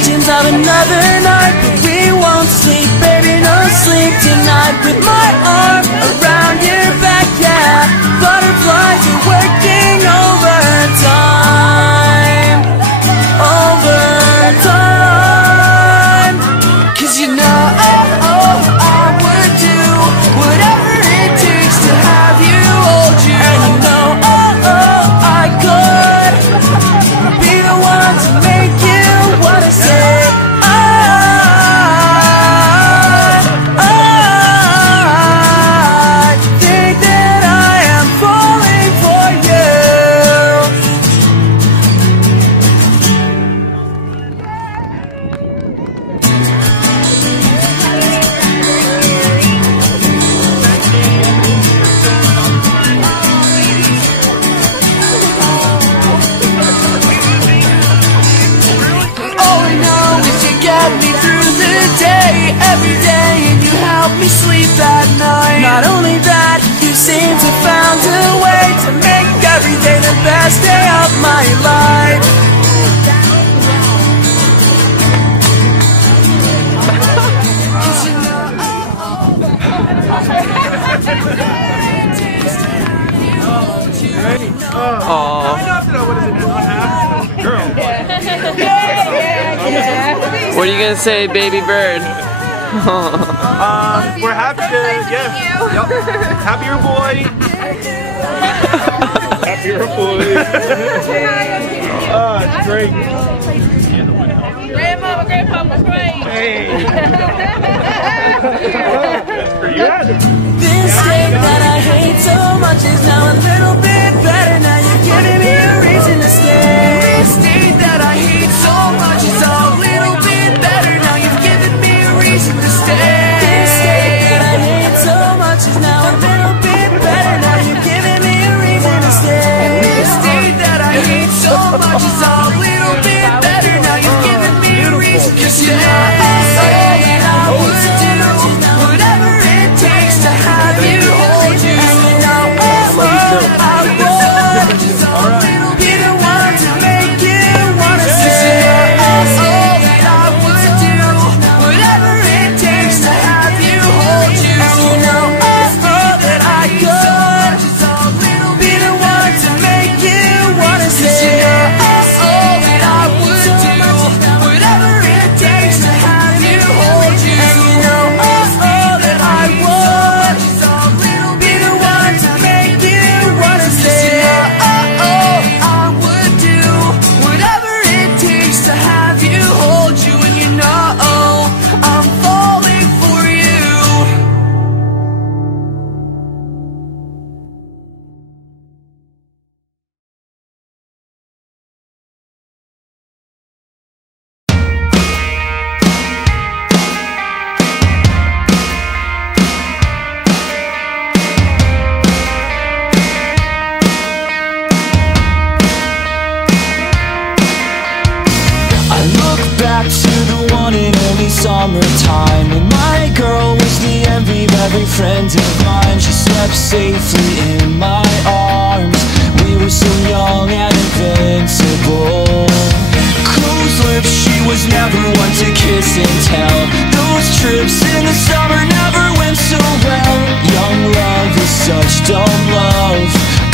visions of another night, but we won't sleep, baby, no sleep tonight. With my arm around your back, yeah, butterflies are working overtime, overtime. 'Cause you know, I would do whatever it takes to have you, hold you. And you know, I could be the one to make you wanna say I think that I am falling for you. All I know is you get me through the day, every day, and you help me sleep at night. Not only that, you seem to found a way to make every day the best day of my life. What are you gonna say, baby bird? We're happy to, yeah. Yep. Happier boy. Happier boy. Oh, it's great. Grandpa was great. Hey. That's for you. This state that I hate so much is now a little bit better. Now you're giving me a reason to stay. This state that I hate so much is a little bit better. Now you've given me a reason to stay. This state that I hate so much is now a little bit better. Now you're giving me a reason to stay. This state that I hate so much is a little bit better. Now you've given me a reason to stay. I would do whatever it takes to have you, hold you. And you know, I would be the one to make you wanna say I would do whatever it takes to have you, hold you. And you know, that I could be the one to make you wanna say that I would do whatever it takes to have you, hold you. And you know, that I would be the one to make you wanna say I would do whatever it takes to have you, hold you. And you know, I'm falling for you. I look back to the one and only summertime, when my girl was the envy of every friend of mine. She slept safely in my arms. We were so young and invincible. Closed lips, she was never one to kiss and tell. Those trips in the summer never went so well. Young love is such dumb love.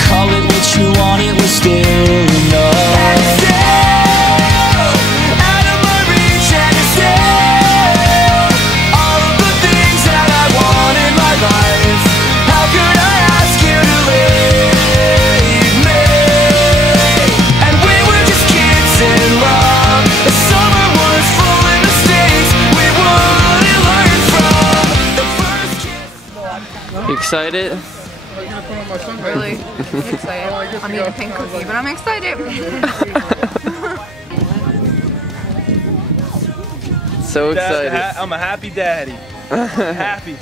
Call it what you want, it was still enough. Excited? Really excited. I'm eating a pink cookie, but I'm excited. So excited. I'm a happy daddy. Happy.